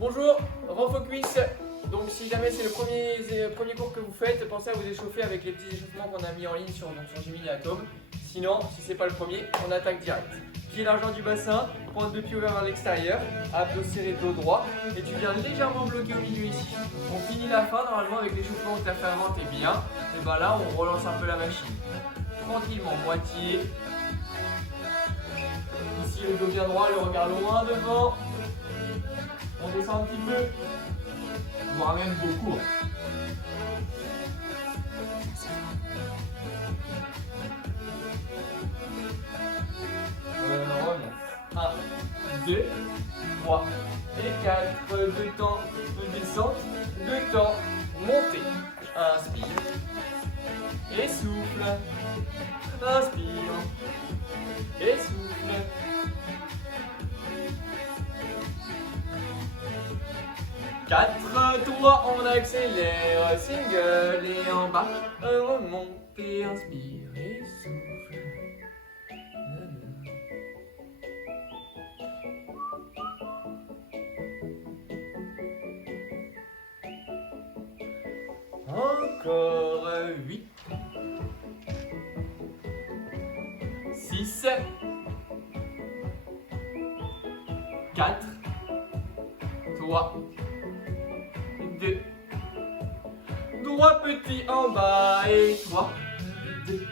Bonjour, Renfocus. Donc si jamais c'est le premier cours que vous faites, pensez à vous échauffer avec les petits échauffements qu'on a mis en ligne sur Gemini Atom. Sinon, si c'est pas le premier, on attaque direct. Pied largeur du bassin, pointe de pied ouvert vers l'extérieur, abdos serrés, dos droit, et tu viens légèrement bloquer au milieu ici. On finit la fin normalement avec l'échauffement que tu as fait avant, t'es bien. Et ben là, on relance un peu la machine. Tranquillement, moitié. Ici, le dos bien droit, le regard loin devant. On descend un petit peu, voire même beaucoup. On remonte. 1, 2, 3 et 4. 2 temps de descente, 2 temps montée. Inspire et souffle. Inspire et souffle. 4, 3, on accélère, single et en bas, remonte et inspire et souffle. Encore 8, 6, 4, 3, 2, droit petit en bas et 3, 2,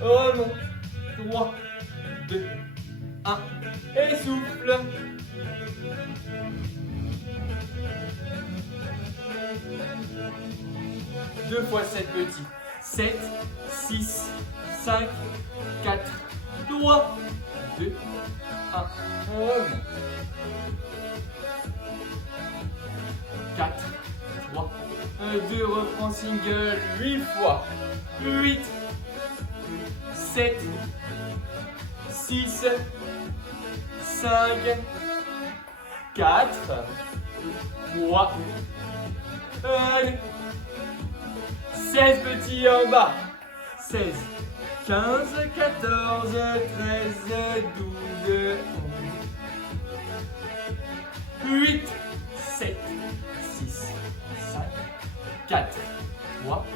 1, remonte, 3, 2, 1, et souffle. Deux fois 7 petits. 7, 6, 5, 4, 3, 2, 1, remonte. 4, 3, 2, reprend single 8 fois. 8, 7, 6, 5, 4, 3, 16 petits en bas. 16, 15, 14, 13, 12, 8, 7, 6, 5, 4, 3,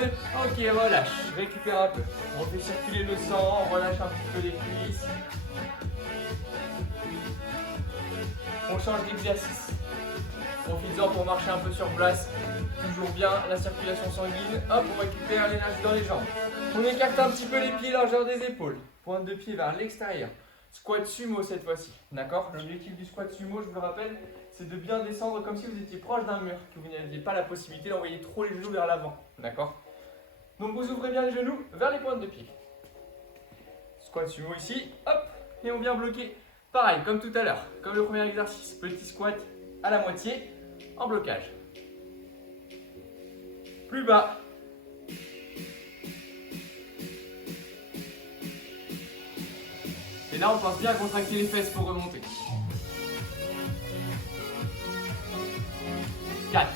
2. Ok, relâche, récupère un peu. On fait circuler le sang, on relâche un petit peu les cuisses. On change d'exercice. Profites-en pour marcher un peu sur place. Toujours bien la circulation sanguine. Hop, on récupère l'énergie dans les jambes. On écarte un petit peu les pieds, largeur des épaules. Pointe de pied vers l'extérieur. Squat sumo cette fois-ci. D'accord? L'objectif du squat sumo, je vous le rappelle, c'est de bien descendre comme si vous étiez proche d'un mur, que vous n'aviez pas la possibilité d'envoyer trop les genoux vers l'avant. D'accord? Donc vous ouvrez bien les genoux vers les pointes de pied. Squat sumo ici. Hop, et on vient bloquer. Pareil, comme tout à l'heure, comme le premier exercice. Petit squat à la moitié, en blocage. Plus bas. Et là, on pense bien à contracter les fesses pour remonter. 4,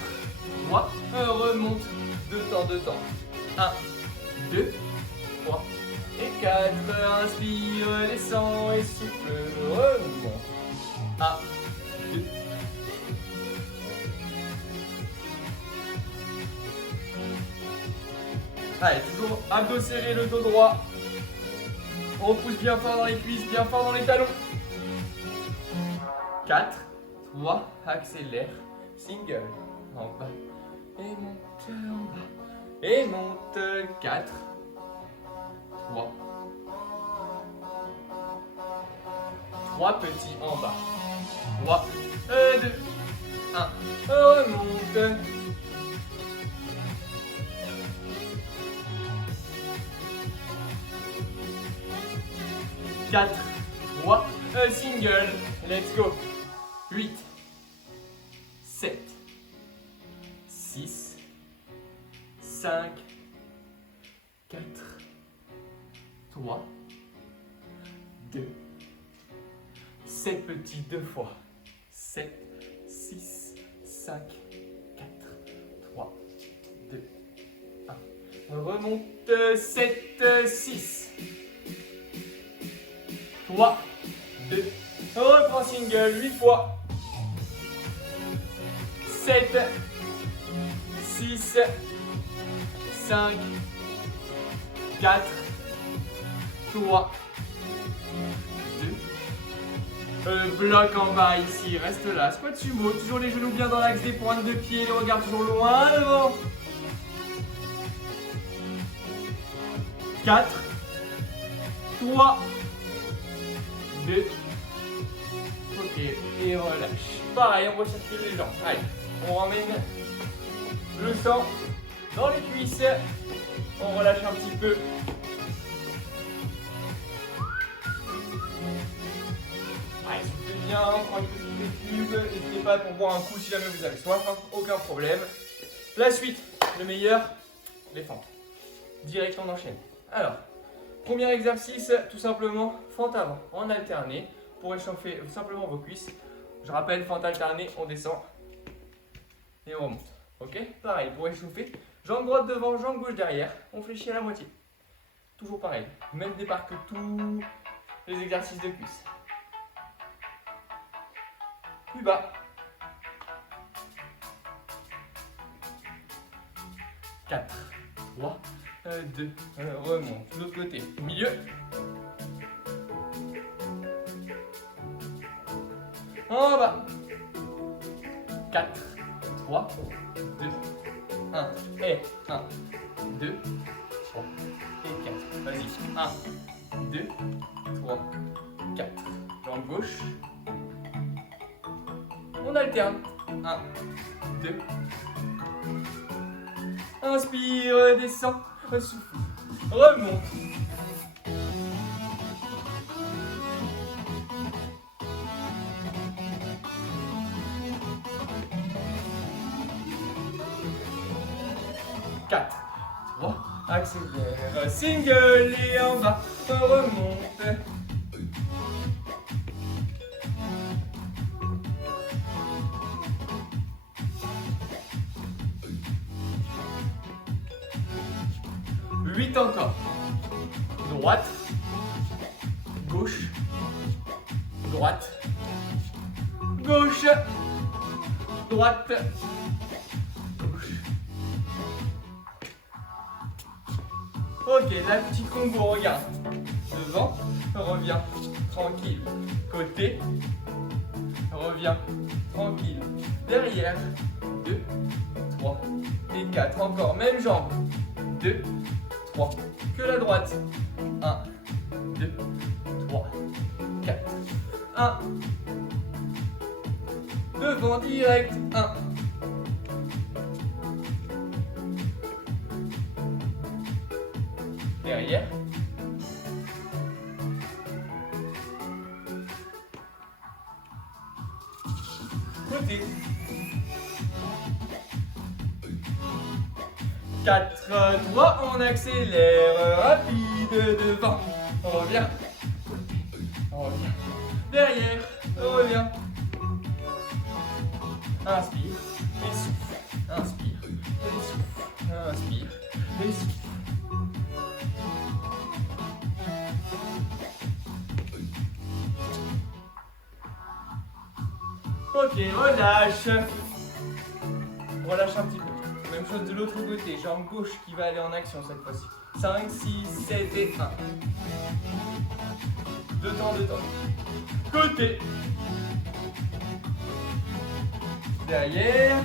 3, remonte. 2 temps, 2 temps. 1, 2, 3 et 4. Inspire, descend et souffle. Remonte. 1, 2. Allez, toujours abdos serrés, le dos droit. On pousse bien fort dans les cuisses, bien fort dans les talons. 4, 3, accélère, single, en bas, et monte en bas, et monte, 4, 3, 3 petits en bas, 3, 2, 1, remonte. 4, 3, single, let's go. 8, 7, 6, 5, 4, 3, 2, 7 petits 2 fois. 7, 6, 5, 4, 3, 2, 1. On remonte 7, 6. 3, 2, on reprend single 8 fois. 7, 6, 5, 4, 3, 2. Bloc en bas ici, reste là. Squat sumo, toujours les genoux bien dans l'axe des pointes de pied, les regards toujours loin devant. 4, 3, 2. Ok, et relâche. Pareil, on recircule les jambes. Allez, on ramène le sang dans les cuisses. On relâche un petit peu. Allez, soufflez bien, prends une petite cube. N'hésitez pas pour boire un coup si jamais vous avez soif, hein, aucun problème. La suite, le meilleur, les fentes. Direct, on enchaîne. Alors, premier exercice, tout simplement, fente avant, en alterné, pour échauffer simplement vos cuisses. Je rappelle, fente alternée, on descend et on remonte. Ok? Pareil, pour échauffer, jambe droite devant, jambe gauche derrière, on fléchit à la moitié. Toujours pareil, même départ que tous les exercices de cuisses. Plus bas. 4, 3, 2, remonte. L'autre côté, milieu. En bas. 4, 3, 2, 1. Et 1, 2, 3 et 4. Vas-y. 1, 2, 3, 4. Jambe gauche. On alterne. 1, 2. Inspire, descend, souffle. Remonte. Quatre, 3, accélère, single et en bas, remonte. Huit encore. Droite, gauche, droite, gauche, droite, gauche. Ok, la petite combo, regarde. Devant, reviens, tranquille. Côté, reviens, tranquille. Derrière, 2, 3 et 4. Encore, même jambe. 2, 3. Que la droite. 1, 2, 3, 4. 1. Devant, direct. 1. Derrière. Côté. 4, 3, on accélère, rapide, devant, on revient, derrière, on revient, inspire, et souffle, inspire, et souffle, inspire, et souffle. Ok, relâche, relâche un petit peu. Même chose de l'autre côté, jambe gauche qui va aller en action cette fois-ci. 5, 6, 7 et 1. Deux temps. Côté. Derrière.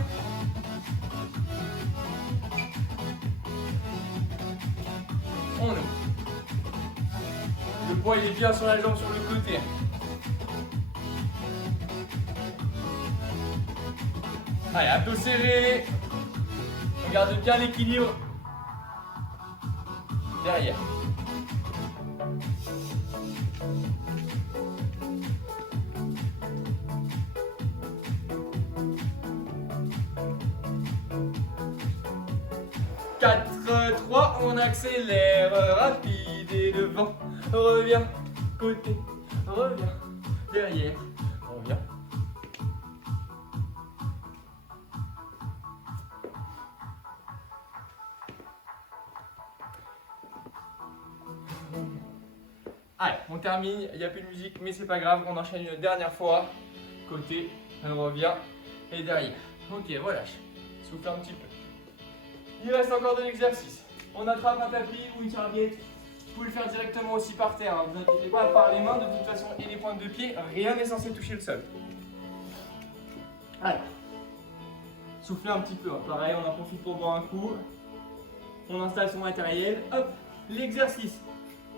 On ouvre. Le poids il est bien sur la jambe sur le côté. Allez, abdos serrés. On garde bien l'équilibre. Derrière. Quatre, 3, on accélère, rapide et devant. Reviens, côté, reviens, derrière, reviens. Allez, on termine, il n'y a plus de musique, mais c'est pas grave, on enchaîne une dernière fois. Côté, on revient, et derrière. Ok, relâche. Souffle un petit peu. Il reste encore de l'exercice. On attrape un tapis ou une serviette. Vous pouvez le faire directement aussi par terre. Ne vous inquiétez pas, par les mains de toute façon et les pointes de pied, rien n'est censé toucher le sol. Alors, soufflez un petit peu. Pareil, on en profite pour boire un coup. On installe son matériel. Hop, l'exercice.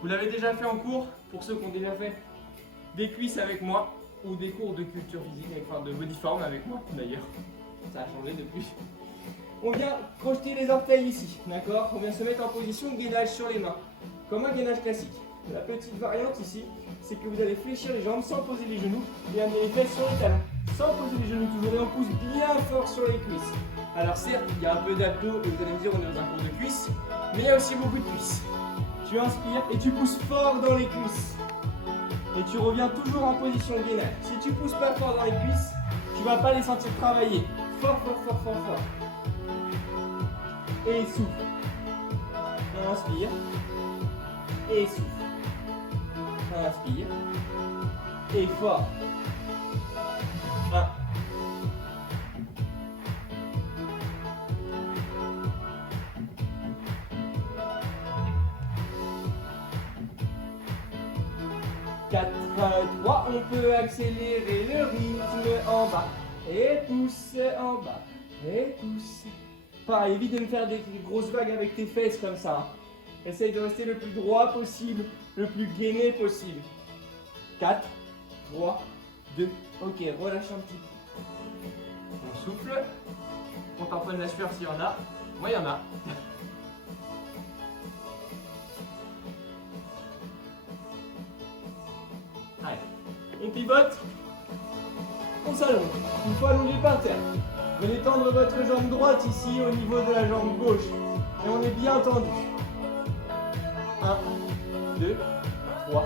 Vous l'avez déjà fait en cours, pour ceux qui ont déjà fait des cuisses avec moi, ou des cours de culture physique, enfin de bodyform avec moi d'ailleurs. Ça a changé depuis. On vient crocheter les orteils ici, d'accord? On vient se mettre en position de gainage sur les mains, comme un gainage classique. La petite variante ici, c'est que vous allez fléchir les jambes sans poser les genoux et amener les fesses sur les talons, sans poser les genoux toujours, et on pousse bien fort sur les cuisses. Alors certes, il y a un peu d'abdos et vous allez me dire on est dans un cours de cuisses, mais il y a aussi beaucoup de cuisses. Tu inspires et tu pousses fort dans les cuisses. Et tu reviens toujours en position de gainage. Si tu pousses pas fort dans les cuisses, tu vas pas les sentir travailler. Fort, fort, fort, fort, fort. Et souffle. On inspire. Et souffle. On inspire. Et fort. 1. 4, 3, on peut accélérer le rythme en bas. Et pousse en bas. Et pousse. Pareil, évite de me faire des grosses vagues avec tes fesses comme ça. Essaye de rester le plus droit possible, le plus gainé possible. 4, 3, 2, ok, relâche un petit peu. On souffle. On tamponne la sueur s'il y en a. Moi, il y en a. Allez, on pivote, on s'allonge. Une fois allongé par terre, venez tendre votre jambe droite ici au niveau de la jambe gauche. Et on est bien tendu. 1, 2, 3,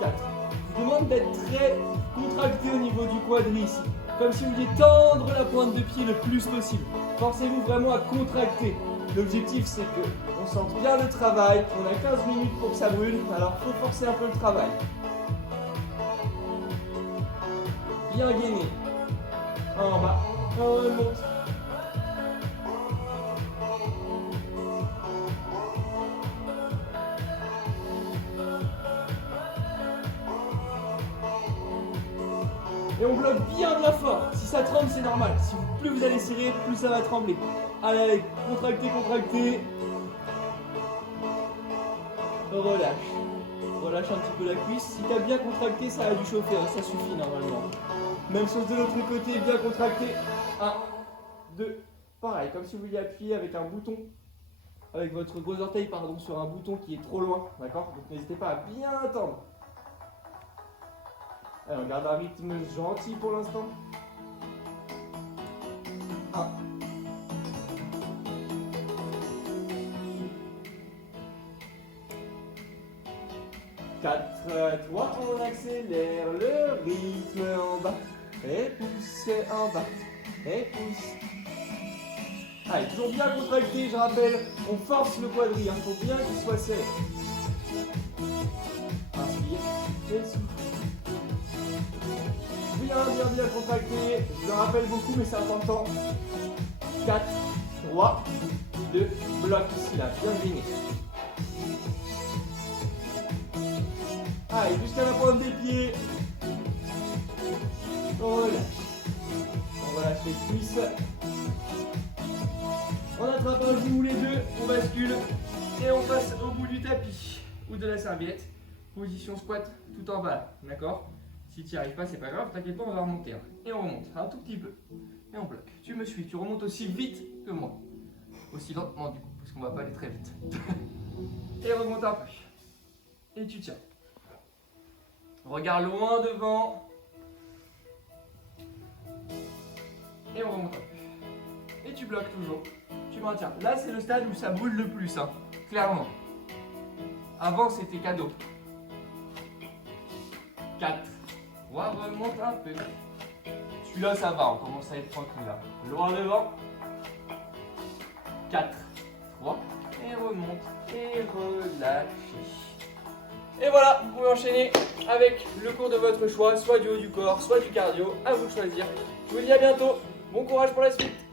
4. Je vous demande d'être très contracté au niveau du quadri ici. Comme si vous vouliez tendre la pointe de pied le plus possible. Forcez-vous vraiment à contracter. L'objectif c'est que on sente bien le travail. On a 15 minutes pour que ça brûle, alors il faut forcer un peu le travail. Bien gainé. En bas. On remonte. Et on bloque bien bien fort. Si ça tremble, c'est normal. Si plus vous allez serrer, plus ça va trembler. Allez, allez, contractez, contractez. Relâche. Relâche un petit peu la cuisse. Si tu as bien contracté, ça a dû chauffer. Hein, ça suffit normalement. Même chose de l'autre côté, bien contracté. 1, 2. Pareil, comme si vous vouliez appuyer avec un bouton. Avec votre gros orteil, pardon, sur un bouton qui est trop loin. D'accord? Donc n'hésitez pas à bien tendre. Allez, on garde un rythme gentil pour l'instant. 1. 4, 3, on accélère le rythme en bas. Et pousse en bas. Et pousse. Allez, toujours bien contracté, je rappelle. On force le quadri, il faut bien qu'il soit serré. Inspire et souffle. Bien contracté. Je le rappelle beaucoup, mais c'est important. 4, 3, 2, bloc ici, là, bien gainé. Allez, jusqu'à la pointe des pieds. On relâche. On relâche les cuisses. On attrape un genou ou les deux, on bascule et on passe au bout du tapis ou de la serviette. Position squat tout en bas, d'accord? Si tu n'y arrives pas, c'est pas grave, t'inquiète pas, on va remonter. Hein. Et on remonte un tout petit peu. Et on bloque. Tu me suis, tu remontes aussi vite que moi. Aussi lentement du coup, parce qu'on va pas aller très vite. Et remonte un peu. Et tu tiens. Regarde loin devant. Et on remonte un peu. Et tu bloques toujours. Tu maintiens. Là, c'est le stade où ça brûle le plus, hein, clairement. Avant, c'était cadeau. 4. On remonte un peu. Celui-là, ça va, on commence à être tranquille là. Loin devant. 4, 3. Et remonte. Et relâchez. Et voilà, vous pouvez enchaîner avec le cours de votre choix, soit du haut du corps, soit du cardio. À vous de choisir. Je vous dis à bientôt. Bon courage pour la suite.